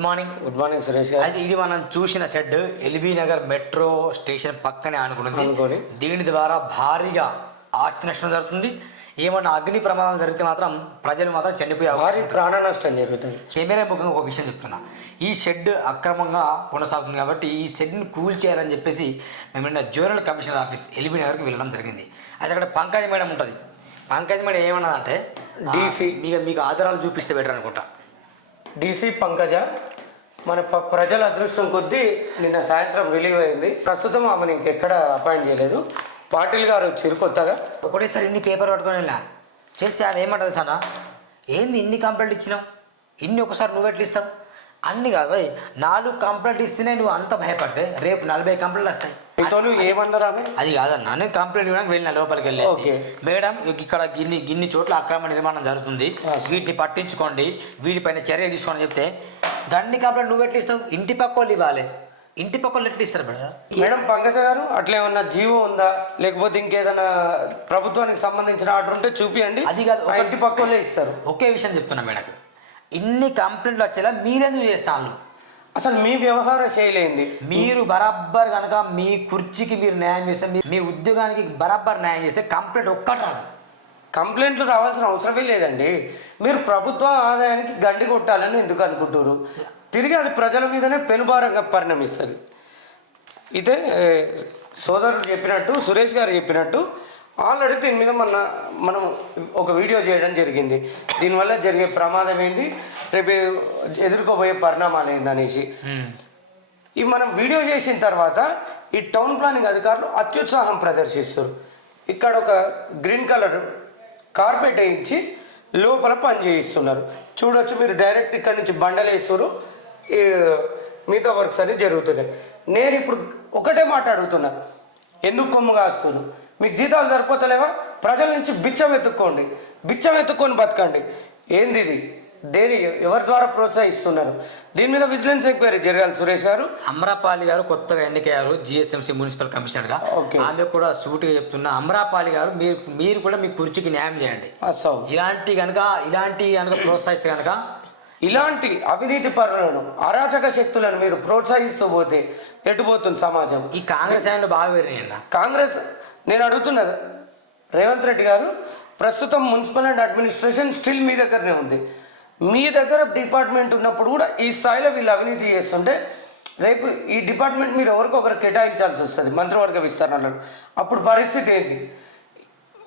Good morning. Good morning Suresh గారు. అయితే ఇది మనం చూసిన shed LB Nagar metro station పక్కనే అనుకున్నది. అనుకోని. దీని ద్వారా భారీగా ఆస్తి నష్టం జరుగుతుంది. ఏమన్నా అగ్ని ప్రమాదం జరిగితే మాత్రం ప్రజలు మాత్రం చనిపోయే భారీ. ప్రాణ నష్టం జరుగుతుంది. కెమెరా ముఖంగా ఒక విషయం చెప్తున్నా. ఈ షెడ్ అక్రమంగా కొనసాగుతుంది కాబట్టి ఈ షెడ్ని కూల్ చేయాలని చెప్పేసి మేము నిన్న జోనల్ కమిషనర్ ఆఫీస్ ఎల్బీ నగర్కి వెళ్ళడం జరిగింది. అయితే అక్కడ పంకజ్ మేడం ఉంటుంది. పంకజ్ మేడం ఏమన్నదంటే DC. మీకు మీకు ఆధారాలు చూపిస్తే బెటర్ అనుకుంటా. డీసీ పంకజ మన ప- ప్రజల అదృష్టం కొద్దీ నిన్న సాయంత్రం రిలీవ్ అయింది. ప్రస్తుతం ఆమెను ఇంకెక్కడ అపాయింట్ చేయలేదు. పాటిల్ గారు వచ్చారు కొత్తగా. ఒకటేసారి ఇన్ని పేపర్ పట్టుకొని వెళ్ళా చేస్తే ఆమె ఏమంటుంది సానా? ఏంది ఇన్ని కంప్లైంట్ ఇచ్చినావు? ఇన్ని ఒకసారి నువ్వు ఎట్లు ఇస్తావు అన్ని కాదు నాలుగు కంప్లైంట్ ఇస్తేనే నువ్వు అంత భయపడితే రేపు నలభై కంప్లైంట్లు వస్తాయి. ఏమన్నారు అది కాదన్నా నేను కంప్లైంట్ ఇవ్వడానికి వెళ్ళిన లోపలికి వెళ్ళేసి. ఓకే. మేడం ఇక్కడ గిన్ని గిన్ని చోట్ల అక్రమ నిర్మాణం జరుగుతుంది. వీటిని పట్టించుకోండి వీటిపైన చర్య తీసుకోండి చెప్తే గన్ని కంప్లైంట్ నువ్వు ఎట్లా ఇస్తావు? ఇంటి పక్క వాళ్ళు ఇవ్వాలి. ఇంటి పక్క వాళ్ళు ఎట్లా ఇస్తారు మేడం మేడం పంకజ గారు అట్లా ఏమన్నా జీవో ఉందా? లేకపోతే ఇంకేదైనా ప్రభుత్వానికి సంబంధించిన ఆర్డర్ ఉంటే చూపియండి. అది కాదు, ఇంటి పక్క వాళ్ళే ఇస్తారు. ఒకే విషయం చెప్తున్నా మేడకు. ఇన్ని కంప్లైంట్లు వచ్చేలా మీరెందుకు చేస్తాను అసలు మీ వ్యవహార శైలి ఏంది మీరు బరాబ్బర్ కనుక మీ కుర్చీకి మీరు న్యాయం చేస్తే మీ- మీ ఉద్యోగానికి బరాబ్బర్ న్యాయం చేస్తే కంప్లైంట్ ఒక్కటి రాదు. కంప్లైంట్లు రావాల్సిన అవసరమే లేదండి. మీరు ప్రభుత్వ ఆదాయానికి గండి కొట్టాలని ఎందుకు అనుకుంటారు తిరిగి అది ప్రజల మీదనే పెనుభారంగా పరిణమిస్తుంది. ఇదే ఏ, సోదరుడు చెప్పినట్టు సురేష్ గారు చెప్పినట్టు ఆల్రెడీ దీని మీద మన మనం ఒక వీడియో చేయడం జరిగింది. దీనివల్ల జరిగే ప్రమాదం ఏంది? రేపు ఎదుర్కోబోయే పరిణామాలు అనేసి ఈ మనం వీడియో చేసిన తర్వాత ఈ టౌన్ ప్లానింగ్ అధికారులు అత్యుత్సాహం ప్రదర్శిస్తారు. ఇక్కడ ఒక గ్రీన్ కలర్ కార్పెట్ వేయించి లోపల పని చేయిస్తున్నారు. చూడొచ్చు మీరు డైరెక్ట్ ఇక్కడ నుంచి బండలు వేస్తారు. ఈ మిగతా వర్క్స్ అన్ని జరుగుతున్నాయి. నేను ఇప్పుడు ఒకటే మాట అడుగుతున్నా ఎందుకు కొమ్ము కాస్తున్నారు? మీకు జీతాలు సరిపోతలేవా? ప్రజల నుంచి బిచ్చం ఎత్తుక్కోండి. బిచ్చం ఎత్తుక్కొని బతకండి. ఏంది ఇది? దేని ఎవరి ద్వారా ప్రోత్సహిస్తున్నారు? దీని మీద విజిలెన్స్ ఎంక్వైరీ జరగాలి సురేష్ గారు. అమ్రాపాలి గారు కొత్తగా ఎన్నికయ్యారు జిఎస్ఎంసీ మున్సిపల్ కమిషనర్గా. ఆమె కూడా సూటిగా చెప్తున్నా అమ్రాపాలి గారు మీరు మీరు కూడా మీ కుర్చీకి న్యాయం చేయండి. ఇలాంటి కనుక ఇలాంటి కనుక ప్రోత్సహిస్తే కనుక ఇలాంటి అవినీతి పరులను అరాచక శక్తులను మీరు ప్రోత్సహిస్తూ పోతే ఎటుపోతుంది సమాజం? ఈ కాంగ్రెస్ ఆయనలో బాగా పెరిగిన కాంగ్రెస్ నేను అడుగుతున్నా రేవంత్ రెడ్డి గారు ప్రస్తుతం మున్సిపల్ అండ్ అడ్మినిస్ట్రేషన్ స్టిల్ మీ దగ్గరనే ఉంది. మీ దగ్గర డిపార్ట్మెంట్ ఉన్నప్పుడు కూడా ఈ స్థాయిలో వీళ్ళు అవినీతి చేస్తుంటే రేపు ఈ డిపార్ట్మెంట్ మీరు ఎవరికొకరు కేటాయించాల్సి వస్తుంది మంత్రివర్గ విస్తరణలో. అప్పుడు పరిస్థితి ఏంటి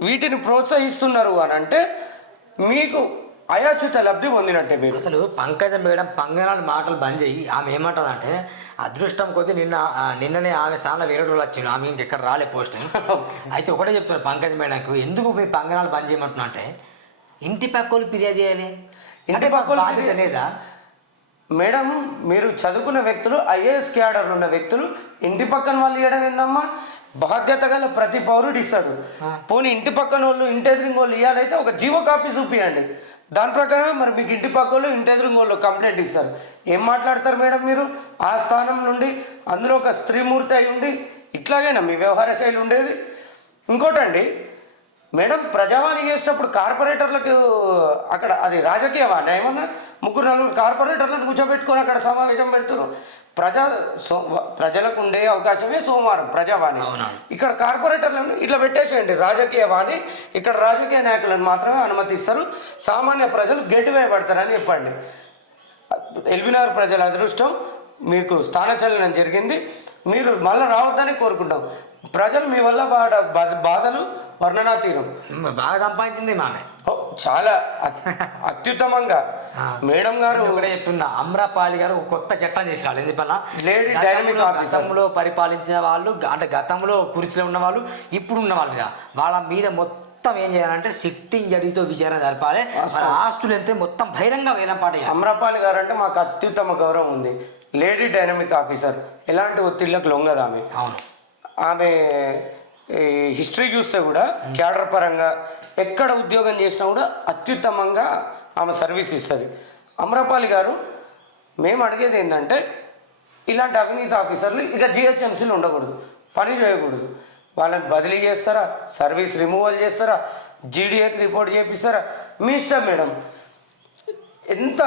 వీటిని ప్రోత్సహిస్తున్నారు అని అంటే మీకు అయాచ్యుత లబ్ధి పొందినట్టే మీరు. అసలు పంకజ మేడం పంగనాలు మాటలు బంద్ చేయి. ఆమె ఏమంటదంటే అదృష్టం కొద్దీ నిన్న నిన్ననే ఆమె స్థానంలో వేరే రోజులు వచ్చింది ఆమె ఇంకెక్కడ రాలే పోస్ట్. అయితే ఒకటే చెప్తున్నారు పంకజ మేడంకు ఎందుకు మీ పంగనాలు బంద్ చేయమంటున్నా అంటే ఇంటి పక్కోళ్ళు ఫిర్యాదు చేయాలి. ఇంటి ఫిర్యాదు- లేదా? మేడం మీరు చదువుకున్న వ్యక్తులు ఐఏఎస్ క్యాడర్లు ఉన్న వ్యక్తులు ఇంటి పక్కన వాళ్ళు ఇవ్వడం ఏందమ్మా? బాధ్యత గల ప్రతి పౌరుడు ఇస్తాడు. పోనీ ఇంటి పక్కన వాళ్ళు ఇంటి ఎదురుంగ వాళ్ళు ఇవ్వాలైతే ఒక జీవో కాపీ చూపియండి. దాని ప్రకారం మరి మీకు ఇంటి పక్క వాళ్ళు ఇంటి ఎదురుంగ వాళ్ళు కంప్లైంట్ ఇస్తారు. ఏం మాట్లాడతారు మేడం మీరు? ఆ స్థానం నుండి అందులో ఒక స్త్రీమూర్తి అయి ఉండి ఇట్లాగేనా మీ వ్యవహార శైలి ఉండేది? ఇంకోటండి మేడం ప్రజావాణి చేసేటప్పుడు కార్పొరేటర్లకు అక్కడ అది రాజకీయ వాణి ఏమన్నా ముగ్గురు నలుగురు కార్పొరేటర్లను కూర్చోబెట్టుకొని అక్కడ సమావేశం పెడుతున్నారు. ప్రజా సో ప్రజలకు ఉండే అవకాశమే సోమవారం ప్రజావాణి. ఇక్కడ కార్పొరేటర్లను ఇట్లా పెట్టేసేయండి రాజకీయ వాణి ఇక్కడ రాజకీయ నాయకులను మాత్రమే అనుమతిస్తారు. సామాన్య ప్రజలు గెట్టివే పడతారని చెప్పండి. ఎల్బినార్ ప్రజల అదృష్టం మీకు స్థానచలనం జరిగింది. మీరు మళ్ళీ రావద్దని కోరుకుంటాం. ప్రజలు మీ వల్ల బాధ- బాధలు వర్ణనాతీరం మ్, బాగా సంపాదించింది మామె. చాలా అత్- అత్యుత్తమంగా. మేడం గారు ఒకటే చెప్తున్నా అమ్రపాలి గారు కొత్త చట్టం తీసుకురాలి ఎందువల్ల. గతంలో పరిపాలించిన వాళ్ళు అంటే గతంలో కుర్చీలో ఉన్న వాళ్ళు ఇప్పుడు ఉన్న వాళ్ళ మీద. వాళ్ళ మీద మొత్తం ఏం చేయాలంటే సిట్టింగ్ జడితో విచారణ జరపాలి. మన ఆస్తులు ఎంత మొత్తం బహిరంగ వేలం పాట అమ్రపాలి గారు అంటే మాకు అత్యుత్తమ గౌరవం ఉంది. లేడీ డైనమిక్ ఆఫీసర్ ఎలాంటి ఒత్తిళ్ళకు లొంగదు ఆమె. అవును. ఆమె హిస్టరీ చూస్తే కూడా క్యాడర్ పరంగా ఎక్కడ ఉద్యోగం చేసినా కూడా అత్యుత్తమంగా ఆమె సర్వీస్ ఇస్తుంది. అమ్రపాలి గారు మేము అడిగేది ఏంటంటే ఇలాంటి అవినీతి ఆఫీసర్లు ఇక జిహెచ్ఎంసీలు ఉండకూడదు పని చేయకూడదు. వాళ్ళని బదిలీ చేస్తారా? సర్వీస్ రిమూవల్ చేస్తారా? జీడీఏకి రిపోర్ట్ చేపిస్తారా? మీ ఇష్టం మేడం. ఎంత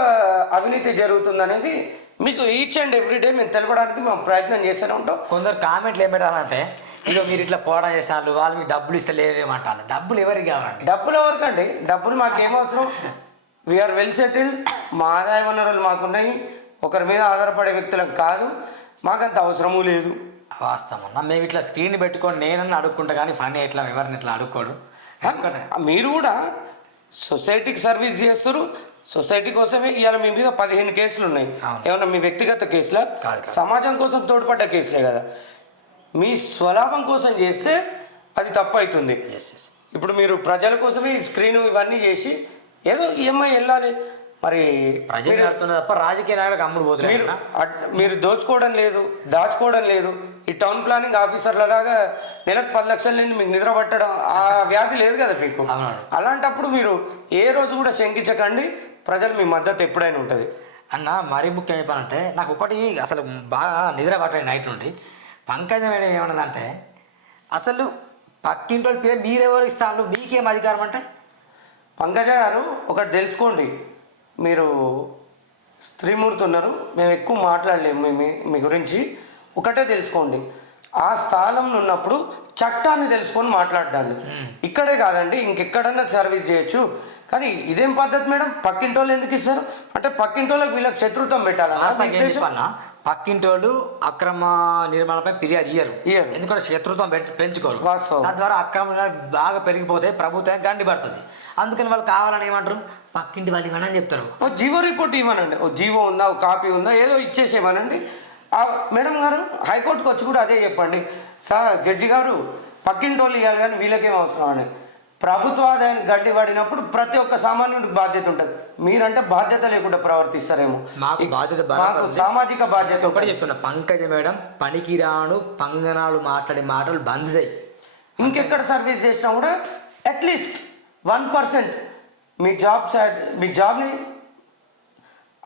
అవినీతి జరుగుతుందనేది మీకు ఈచ్ అండ్ ఎవ్రీ డే మేము తెలపడానికి మేము ప్రయత్నం చేస్తూనే ఉంటాం. కొందరు కామెంట్లు ఏం పెట్టాలంటే ఇక మీరు ఇట్లా పోవడం చేస్తారు వాళ్ళు మీకు డబ్బులు ఇస్తే లేరేమంటారు డబ్బులు ఎవరికి కావాలండి? డబ్బులు ఎవరికండి? డబ్బులు మాకు ఏమవసరం వీఆర్ వెల్ సెటిల్ మా ఆదాయ వనరులు మాకున్నాయి. ఒకరి మీద ఆధారపడే వ్యక్తులకు కాదు. మాకంత అవసరము లేదు. వాస్తవం అన్న మేము ఇట్లా స్క్రీన్ పెట్టుకొని నేనన్నా అడుక్కుంటా కానీ ఫనీ ఇట్లా ఎవరిని ఇట్లా అడుక్కోడు? మీరు కూడా సొసైటీకి సర్వీస్ చేస్తారు సొసైటీ కోసమే ఇవాళ మీ మీద పదిహేను కేసులు ఉన్నాయి. ఏమన్నా మీ వ్యక్తిగత కేసులా. సమాజం కోసం తోడ్పడ్డ కేసులే కదా. మీ స్వలాభం కోసం చేస్తే అది తప్పు అవుతుంది ఎస్ ఎస్ ఇప్పుడు మీరు ప్రజల కోసమే స్క్రీన్ ఇవన్నీ చేసి ఏదో ఈఎంఐ వెళ్ళాలి. మరి ప్రజలు తప్ప రాజకీయ నాయకులకు అమ్ముడు మీరు పోతున్నారు మీరు దోచుకోవడం లేదు దాచుకోవడం లేదు. ఈ టౌన్ ప్లానింగ్ ఆఫీసర్లలాగా నెలకు పది లక్షల నుంచి మీకు నిద్ర పట్టడం ఆ వ్యాధి లేదు కదా మీకు. అలాంటప్పుడు మీరు ఏ రోజు కూడా శంకించకండి. ప్రజలు మీ మద్దతు ఎప్పుడైనా ఉంటుంది. అన్న మరీ ముఖ్యం చెప్పాలంటే నాకు ఒకటి అసలు బాగా నిద్ర పట్టలేదు నైట్ నుండి. పంకజం మేడం ఏమన్నదంటే అసలు పక్కింటి వాళ్ళ పేరు మీరెవరు ఇస్తారు మీకేం అధికారం అంటే? పంకజ గారు ఒకటి తెలుసుకోండి. మీరు స్త్రీమూర్తి ఉన్నారు మేము ఎక్కువ మాట్లాడలేము మీ- మీ గురించి. ఒకటే తెలుసుకోండి. ఆ స్థానంలో ఉన్నప్పుడు చట్టాన్ని తెలుసుకొని మాట్లాడండి. ఇక్కడే కాదండి ఇంకెక్కడన్నా సర్వీస్ చేయొచ్చు. కానీ ఇదేం పద్ధతి మేడం? పక్కింటి వాళ్ళు ఎందుకు ఇస్తారు? అంటే పక్కింటి వాళ్ళకి వీళ్ళకి శత్రుత్వం పెట్టాలన్నా వాళ్ళు అక్రమ నిర్మాణంపై ఫిర్యాదు ఇయ్యరు. ఇయ్యరు. ఎందుకంటే శత్రుత్వం పెంచు- పెంచుకోరు. తద్వారా అక్రమ బాగా పెరిగిపోతే ప్రభుత్వం గండి పడుతుంది. అందుకని వాళ్ళు కావాలని ఏమంటారు? పక్కింటి వాళ్ళు ఇవ్వని అని చెప్తారు. ఓ జీవో రిపోర్ట్ ఇవ్వనండి. ఓ జీవో ఉందా ఓ కాపీ ఉందా ఏదో ఇచ్చేసేమనండి మేడం గారు హైకోర్టుకి వచ్చి కూడా అదే చెప్పండి. సార్ జడ్జి గారు పక్కింటి వాళ్ళు ఇవ్వాలి కానీ వీళ్ళకేం అవసరం అని ప్రభుత్వ ఆదాయాన్ని గడ్డి పడినప్పుడు ప్రతి ఒక్క సామాన్యుడికి బాధ్యత ఉంటుంది. మీరంటే బాధ్యత లేకుండా ప్రవర్తిస్తారేమో. మాకు బాధ్యత మాకు. సామాజిక బాధ్యత ఒకటి. చెప్తున్నా. పంకజ మేడం పనికిరాను పంగనాలు మాట్లాడే మాటలు బంద్ చేయి ఇంకెక్కడ సర్వీస్ చేసినా కూడా అట్లీస్ట్ వన్ పర్సెంట్ మీ జాబ్ మీ జాబ్ని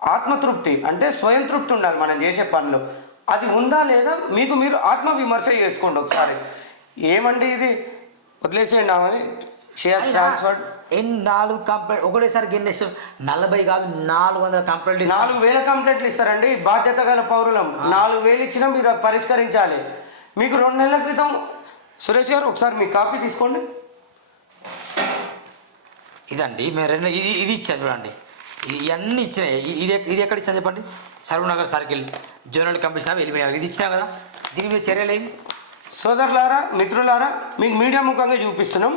ఆత్మతృప్తి అంటే స్వయం తృప్తి ఉండాలి మనం చేసే పనిలో. అది ఉందా లేదా మీకు మీరు ఆత్మ విమర్శ చేసుకోండి ఒకసారి. ఏమండి ఇది? వదిలేసేయండి ఆమెని. షేర్ ట్రాన్స్ఫర్డ్ ఎన్ని నాలుగు కంప్లైంట్ ఒకటేసారి గిన్నెస్ నలభై కాదు నాలుగు వందల కంప్లైంట్ నాలుగు వేల కంప్లైంట్లు ఇస్తారండి. బాధ్యత గల పౌరులం. నాలుగు వేలు ఇచ్చినా మీరు పరిష్కరించాలి. మీకు రెండు నెలల క్రితం సురేష్ గారు ఒకసారి మీ కాపీ తీసుకోండి. ఇదండి మేము రెండు ఇది ఇది ఇచ్చాను చూడండి. ఇవన్నీ ఇచ్చినాయి. ఇది ఇది ఎక్కడ ఇచ్చాను చెప్పండి? సర్వనగర్ సర్కిల్ జోనల్ కంపెనీ వెళ్ళిపోయినారు ఇది ఇచ్చినా కదా? దీని మీద చర్యలు ఏమి సోదరులారా మిత్రులారా మీకు మీడియా ముఖంగా చూపిస్తున్నాం.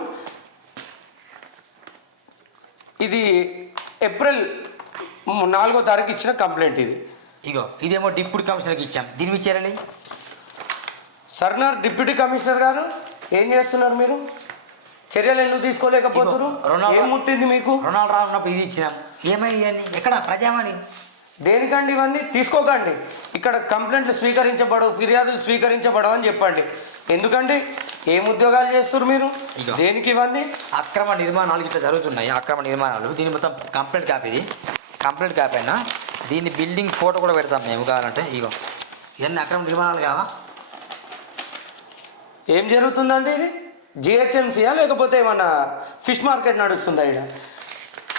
ఇది ఏప్రిల్ నాలుగో తారీఖు ఇచ్చిన కంప్లైంట్ ఇది. ఇగో ఇదేమో డిప్యూటీ కమిషనర్కి ఇచ్చాం. దీని మీద చర్యలు ఏమి? సర్నార్ డిప్యూటీ కమిషనర్ గారు ఏం చేస్తున్నారు మీరు? చర్యలు ఎందుకు తీసుకోలేకపోతున్నారు? ఏం ముట్టింది మీకు? రుణాలు రావు ఉన్నప్పుడు ఇది ఇచ్చినాం. ఏమైంది ఇవన్నీ? ఎక్కడ? ప్రజామని దేనికండి ఇవన్నీ? తీసుకోకండి. ఇక్కడ కంప్లైంట్లు స్వీకరించబడవు ఫిర్యాదులు స్వీకరించబడవు అని చెప్పండి. ఎందుకండి? ఏం ఉద్యోగాలు చేస్తారు మీరు? ఇగో. దేనికి ఇవన్నీ? అక్రమ నిర్మాణాలు ఇట్లా జరుగుతున్నాయి. అక్రమ నిర్మాణాలు. దీని మొత్తం కంప్లైంట్ కాపీ ఇది. కంప్లైంట్ కాపీ అయినా దీన్ని బిల్డింగ్ ఫోటో కూడా పెడతాం మేము. కావాలంటే ఇగో. ఇవన్నీ అక్రమ నిర్మాణాలు కావా? ఏం జరుగుతుందండి ఇది? జిహెచ్ఎంసీయా లేకపోతే ఏమన్నా ఫిష్ మార్కెట్ నడుస్తుందా ఇక్కడ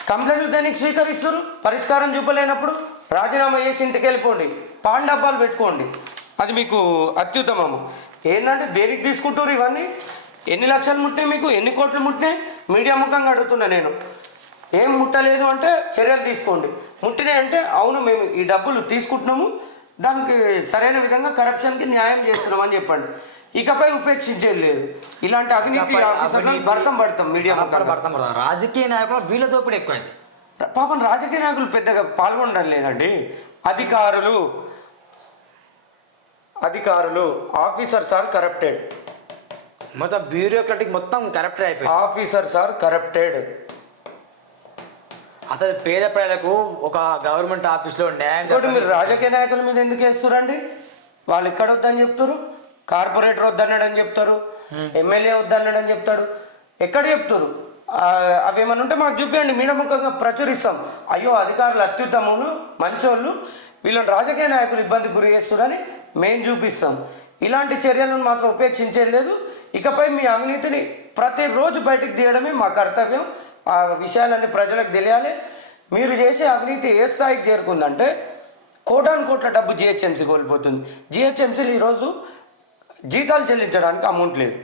కంప్లైంట్లు దేనికి స్వీకరిస్తారు పరిష్కారం చూపలేనప్పుడు రాజీనామా చేసి ఇంటికి వెళ్ళిపోండి. పాన్ డబ్బాలు పెట్టుకోండి. అది మీకు అత్యుత్తమము. ఏంటంటే దేనికి తీసుకుంటారు ఇవన్నీ? ఎన్ని లక్షలు ముట్టినాయి మీకు? ఎన్ని కోట్లు ముట్టినాయి? మీడియా ముఖంగా అడుగుతున్నా నేను. ఏం ముట్టలేదు అంటే చర్యలు తీసుకోండి. ముట్టినాయి అంటే అవును మేము ఈ డబ్బులు తీసుకుంటున్నాము. దానికి సరైన విధంగా కరప్షన్కి న్యాయం చేస్తున్నాం అని చెప్పండి. ఇకపై ఉపేక్షించేది లేదు. ఇలాంటి అవినీతి ఆఫీసర్లను భర్తం పడతాం మీడియా భర్తం. రాజకీయ నాయకులు వీళ్ళ దోపిడీ ఎక్కువైంది. పాపం రాజకీయ నాయకులు పెద్దగా పాల్గొనడం లేదండి. అధికారులు అధికారులు ఆఫీసర్స్ ఆర్ కరప్టెడ్. మొత్తం బ్యూరోక్రటిక్ మొత్తం కరప్ట్ అయిపోయింది. Officers are corrupted. అసలు పేద ప్రజలకు ఒక గవర్నమెంట్ ఆఫీస్లో న్యాయం ఇంకోటి మీరు రాజకీయ నాయకుల మీద ఎందుకు వేస్తురండి వాళ్ళు ఎక్కడ వద్దని చెప్తారు కార్పొరేటర్ వద్దన్నాడని చెప్తారు ఎమ్మెల్యే వద్దన్నాడని చెప్తాడు. ఎక్కడ చెప్తారు ఏమైనా ఉంటే మాకు చూపించండి మీడముఖంగా ప్రచురిస్తాం. అయ్యో అధికారులు అత్యుత్తములు మంచోళ్ళు వీళ్ళని రాజకీయ నాయకులు ఇబ్బందికి గురి చేస్తున్నారని మేము చూపిస్తాం. ఇలాంటి చర్యలను మాత్రం ఉపేక్షించేది లేదు. ఇకపై మీ అవినీతిని ప్రతిరోజు బయటికి తీయడమే మా కర్తవ్యం. ఆ విషయాలన్నీ ప్రజలకు తెలియాలి. మీరు చేసే అవినీతి ఏ స్థాయికి చేరుకుందంటే కోటాను కోట్ల డబ్బు జిహెచ్ఎంసీ కోల్పోతుంది. జిహెచ్ఎంసీలు ఈరోజు జీతాలు చెల్లించడానికి అమౌంట్ లేదు.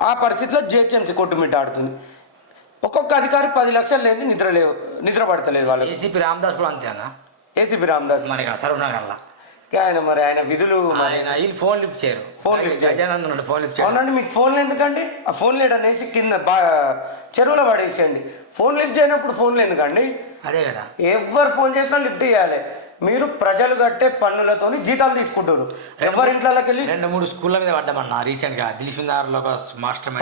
ఆ పరిస్థితిలో జిహెచ్ఎంసీ కొట్టుమిట్టాడుతుంది. ఒక్కొక్క అధికారి పది లక్షలు లేని నిద్ర లేవు నిద్ర పడతలేదు వాళ్ళకి. ఏసీపీ రామదాస్ కూడా అంతే అన్న ఏసీపీ రామదాస్. ఇక్కడ సరవనగర్లో? ఆయన మరి ఆయన విధులు ఆయన వీళ్ళు ఫోన్ లిఫ్ట్ చేయరు. ఫోన్ లిఫ్ట్ చేయరు. గజానంద్ ఉన్నాడు ఫోన్ లిఫ్ట్ చేయరు అవునండి మీకు ఫోన్లు ఎందుకండి? ఆ ఫోన్ లేడనేసి కింద బా చెరువులో పడేసేయండి. ఫోన్ లిఫ్ట్ చేయనప్పుడు ఫోన్లు ఎందుకండి? అదే కదా. ఎవరు ఫోన్ చేసినా లిఫ్ట్ చేయాలి మీరు ప్రజలు కట్టే పన్నులతోని జీతాలు తీసుకుంటారు ఎవరి ఇంట్లోకి వెళ్ళి రెండు మూడు స్కూళ్ళ మీద పడ్డామన్న రీసెంట్గా. దిల్సుందార్లో ఒక మాస్టర్.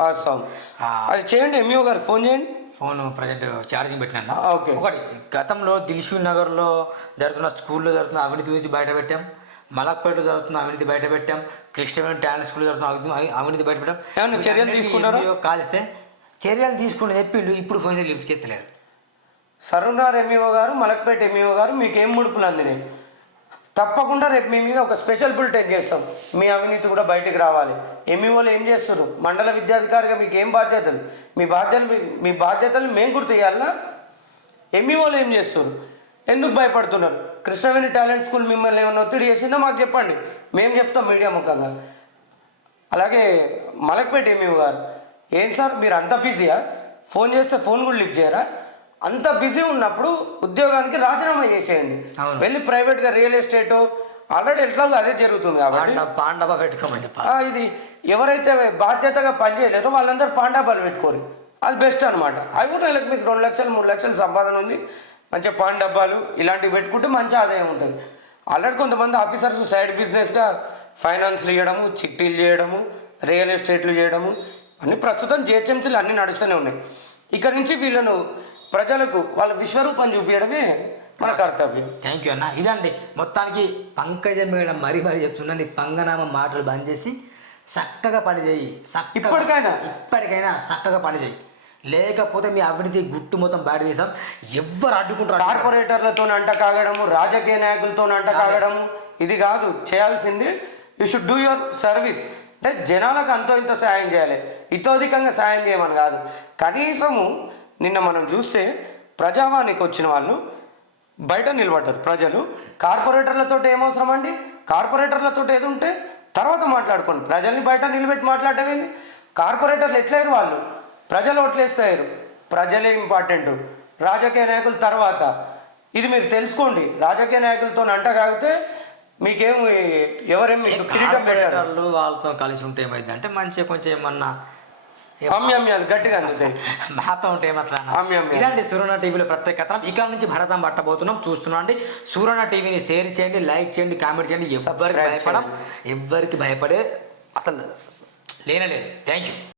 అది చేయండి ఎంఈఓ గారు ఫోన్ చేయండి. ఫోన్ ప్రజెంట్ ఛార్జింగ్ పెట్టినా ఓకే. ఒకటి గతంలో దిల్షు నగర్లో జరుగుతున్న స్కూల్లో జరుగుతున్న అవినీతి గురించి బయట పెట్టాం. మలక్పేట జరుగుతున్న అవినీతి బయట పెట్టాం. క్రిస్టియన్ టాలెంట్ స్కూల్ జరుగుతున్న అవినీతి బయట పెట్టాం. చర్యలు తీసుకున్నారా? కాలిస్తే చర్యలు తీసుకుని చెప్పిండు. ఇప్పుడు ఫోన్ చేసి లిఫ్ట్ చేస్తలేరు సరునార్ ఎంఈఓ గారు మలక్పేట ఎంఈఓ గారు మీకు ఏం ముడుపులు అందినాయి? తప్పకుండా రేపు మీ మీద ఒక స్పెషల్ బులెటిన్ చేస్తాం. మీ అవినీతి కూడా బయటికి రావాలి. ఎంఈఓలు ఏం చేస్తారు మండల విద్యాధికారిగా మీకు ఏం బాధ్యతలు? మీ బాధ్యతలు మీ- మీ బాధ్యతలు మేము గుర్తు చేయాలా? ఎంఈఓలు ఏం చేస్తారు ఎందుకు భయపడుతున్నారు? కృష్ణవేణి టాలెంట్ స్కూల్ మిమ్మల్ని ఏమైనా ఒత్తిడి చేసిందో? మాకు చెప్పండి. మేము చెప్తాం మీడియా ముఖంగా. అలాగే మలక్పేట ఎంఈఓ గారు ఏం సార్ మీరు అంత బిజీయా? ఫోన్ చేస్తే ఫోన్ కూడా లిఫ్ట్ చేయరా? అంత బిజీ ఉన్నప్పుడు ఉద్యోగానికి రాజీనామా చేసేయండి. వెళ్ళి ప్రైవేట్గా రియల్ ఎస్టేట్ ఆల్రెడీ ఎట్లాగో అదే జరుగుతుంది కాబట్టి పాండ పాండవ పెట్టుకోమని ఇది ఎవరైతే బాధ్యతగా పనిచేయలేదో వాళ్ళందరూ పాండాబాలు పెట్టుకోరు. అది బెస్ట్ అనమాట అవి కూడా నెలకు మీకు రెండు లక్షలు మూడు లక్షలు సంపాదన ఉంది. మంచిగా పాన్ డబ్బాలు ఇలాంటివి పెట్టుకుంటే మంచి ఆదాయం ఉంటుంది. ఆల్రెడీ కొంతమంది ఆఫీసర్స్ సైడ్ బిజినెస్గా ఫైనాన్స్లు ఇవ్వడము చిట్టీలు చేయడము రియల్ ఎస్టేట్లు చేయడము అన్ని ప్రస్తుతం జిహెచ్ఎంసీలు అన్నీ నడుస్తూనే ఉన్నాయి. ఇక్కడ నుంచి వీళ్ళను ప్రజలకు వాళ్ళ విశ్వరూపం చూపించడమే మన కర్తవ్యం. థ్యాంక్ యూ అన్న. ఇదండి మొత్తానికి పంకజ మేడం మరీ మరీ చెప్తున్నా నీ పంగనామ మాటలు బంద్ చేసి చక్కగా పని చేయి. చక్కగా- ఇప్పటికైనా? ఇప్పటికైనా చక్కగా పని చేయి. లేకపోతే మీ అవినీతి గుట్టు మొత్తం బయట తీసాం ఎవ్వరు అడ్డుకుంటారు కార్పొరేటర్లతో అంట కాగడము రాజకీయ నాయకులతో అంట కాగడము ఇది కాదు. చేయాల్సింది you should do your service అంటే జనాలకు అంతో ఇంతో సాయం చేయాలి. ఇతోధికంగా సాయం చేయమని కాదు. కనీసము నిన్న మనం చూస్తే ప్రజావానికి వచ్చిన వాళ్ళు బయట నిలబడ్డారు. ప్రజలు కార్పొరేటర్లతో ఏమవసరం అండి కార్పొరేటర్లతో ఏది ఉంటే తర్వాత మాట్లాడుకోండి. ప్రజల్ని బయట నిలబెట్టి మాట్లాడటం ఏంది? కార్పొరేటర్లు ఎట్లయిరు వాళ్ళు? ప్రజలు ఓట్లేస్తారు ప్రజలే ఇంపార్టెంట్. రాజకీయ నాయకుల తర్వాత. ఇది మీరు తెలుసుకోండి. రాజకీయ నాయకులతో అంట కాగితే మీకేం ఎవరేం మీకు కిరీటం పెట్టారు? వాళ్ళతో కలిసి ఉంటే ఏమైంది? అంటే మంచిగా కొంచెం ఏమన్నా అమ్యమ్యాలు గట్టిగా అందుతాయి మాతో ఉంటే ఆమె. ఇదండి సూర్యన టీవీలో ప్రత్యేకత ఇక నుంచి భరతం పట్టబోతున్నాం. చూస్తున్నాం అండి. సూర్యన టీవీని షేర్ చేయండి లైక్ చేయండి కామెంట్ చేయండి. ఎవ్వరికి భయపడం ఎవ్వరికి భయపడే అసలు లేనలేదు థ్యాంక్ యూ